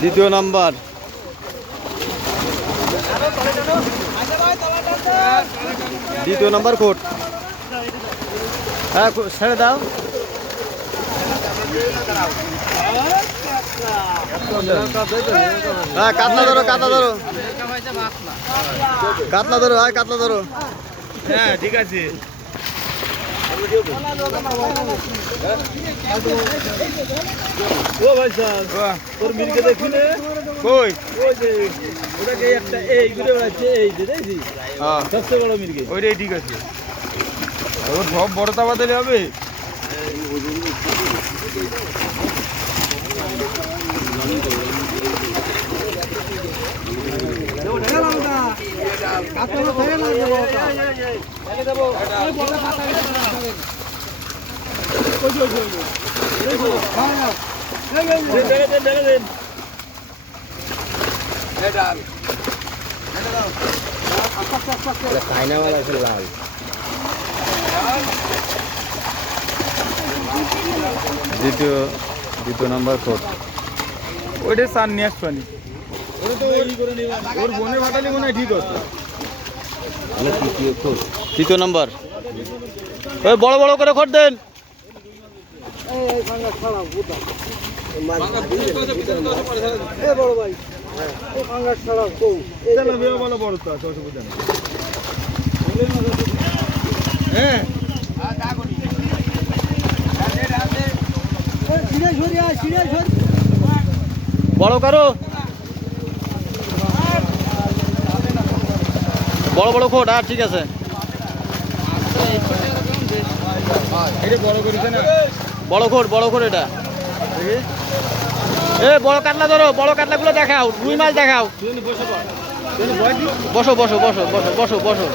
দ্বিতীয় নাম্বার। দ্বিতীয় number coat. হ্যাঁ ছেড়ে দাও। হ্যাঁ কাতলা ধরো, কাতলা ধরো, কাতলা ধরো, হ্যাঁ কাতলা ধরো। হ্যাঁ ঠিক আছে। ও ভাই সাহেব তোর মিলকে দেখি না কই? ওই যে ওটাকে একটা এই ঘুরে বেড়াচ্ছে, এই যে দেখছি সবচেয়ে বড় মিলকে ওইটাই ঠিক আছে। ওর সব বড় তাবা দিলে হবে। দ্বিতীয় নাম্বার কোট। ওইটা সার নিয়ে আসতো নি। ওর বনে ফাটালে মনে হয় ঠিক হতো। তৃতীয় নাম্বার। ওই বড় বড় করে খোট দেন। বলো বড় তো আছে, অসুবিধা নেই। হ্যাঁ বড় করো, বড় বড় খোট। আর ঠিক আছে, এটা বড় করেছে না। বড় খোট এটা। এ বড় কাতলা ধরো, বড় কাতলাগুলো দেখাও, রুই মাছ দেখাও। বসো বসো বসো বসো বসো বসো।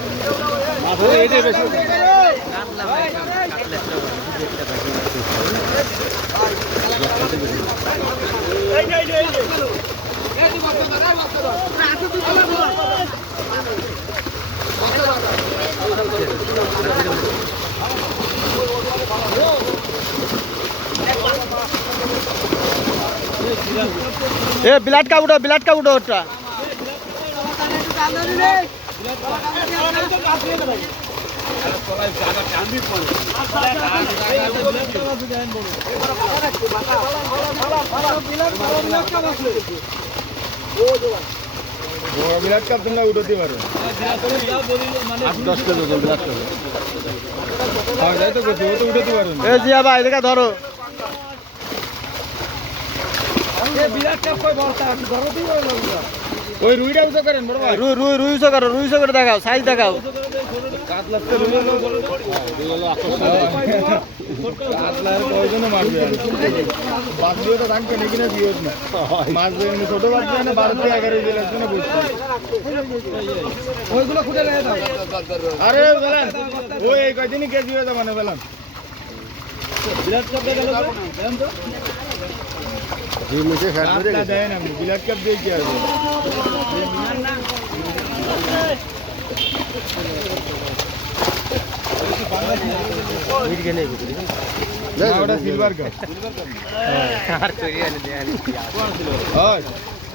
এ বিলাট কা উঠো ওটা। বিরাট কাপ তোমরা উঠতে পারো। 10 কিলো বিলাট কিলো। হ্যাঁ যাই তো করছি, ও তো উঠতে পারো। এ জিয়া ভাই দেখা ধরো। ওই রুইটা উঠে করেন বড় ভাই। রুইশো করে দেখাও, সাইজ দেখাও। কাতলার প্রয়োজনে মারবে। বাঁচলেও তো থাকবে নাকি না বিয়োজ না। মারবে এমনি ছোট বাচ্চা না 12 থেকে 11 জেলার জন্য বুঝছি। আরে বেলান ওই এই কয়দিনই কেজি হয়ে যাবে না বেলান। বিরাট কাপ গেল তো দেয় না বিরাট কাপ দিয়ে কি আসবে। ওটা সিলভার কাপ।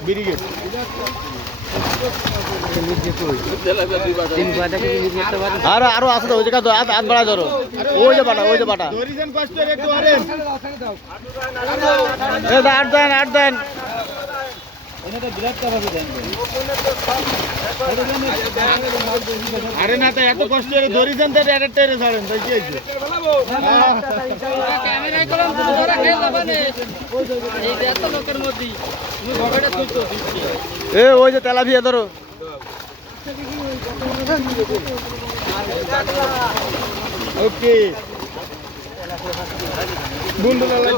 ব্রিগেড আরো আছে তো ওই জায়গা, হাত বাড়া ধরো। ওই যে বাটা ধরিছেন কষ্ট রে একটু আরেন। এ আট দেন। আরে না তো এত কষ্ট করে ধরিছেন তো ডাইরেক্ট টেরে ছাড়েন তাই কি হইছে। এ ওই যে তেলাপিয়া ধরো। ওকে বুন্ডুলা লাগ।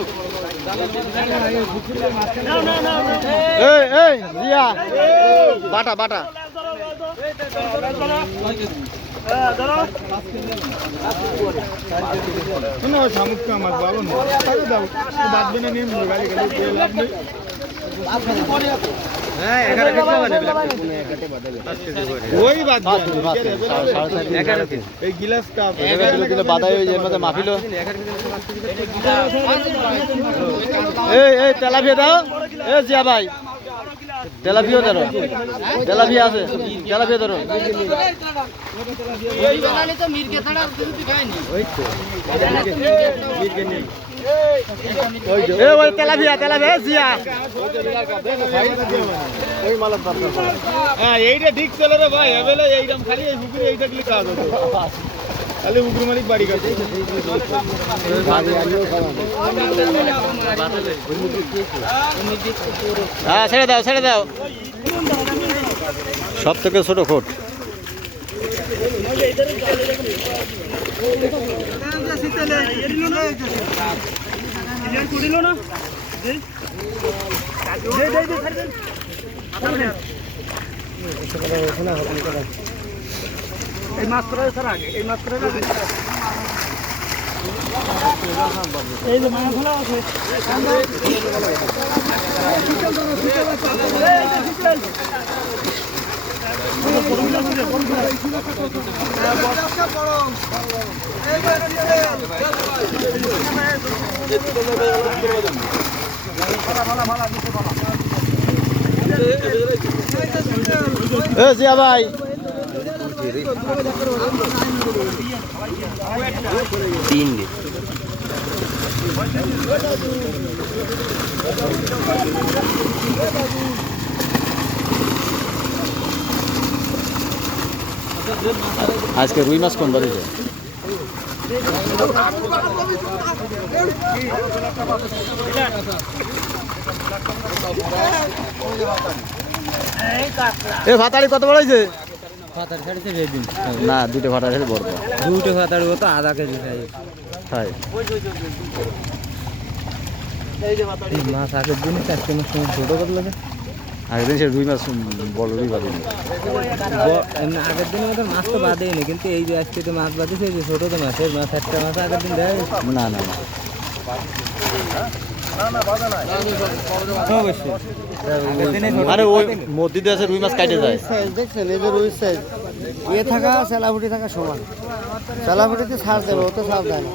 এই জিয়া বাটা শামুক মাছ পাবো না দাও বাদ দিনে নিয়ে গাড়ি গাড়ি লাভ নেই। হ্যাঁ 11 কেজি হবে না ওই বাদ এই গিলাস কাপ কিলো বাদাই হয়ে যায় মধ্যে মাফিলো এই তেলাপিয়া দাও এ জিয়া ভাই তেলাপিয়া ধরো তেলাপিয়া আছে তেলাপিয়া ধরো ওই তেলাপিয়া তেলাপিয়া জিয়া হ্যাঁ এইটা ঠিক চলে রে ভাই এবেলে এইরকম খালি এই পুকুরে এইটা কি কাজ হতো খালি পুকুর মালিক বাড়ি কাটে হ্যাঁ ছেড়ে দাও ছেড়ে দাও সব থেকে ছোট খোট এই মাছ করে স্যার আগে এই মাছ করে এই যে মাছ খোলা আছে জিয়া ভাই আজকে রুই মাছ কোন বাড়িতে এ ভাতারি কত বড় হয়েছে না দুটো ভাতারি বড় দুটো ভাতার তো আধা কেজি তাই মাছ আগের দিনে চারটে মাস ছোট কত লাগে আগের দিন সে রুই মাছ বড় রুই বাঁধেনি আগের দিনে আমাদের মাছ তো বাঁধেনি কিন্তু এই যে আজকে তো মাছ বাঁধেছে এই যে ছোট তো মাছের মাছ একটা মাছ আগের দিন দেয় না না না আরে ওই মসজিদে আছে রুই মাছ কাটে যায় দেখছেন এই যে রুই সাইজ ইয়ে থাকা সেলাফুটি থাকা সমান সেলাফুটিতে ছাড় দেবে ও তো ছাড় দেয় না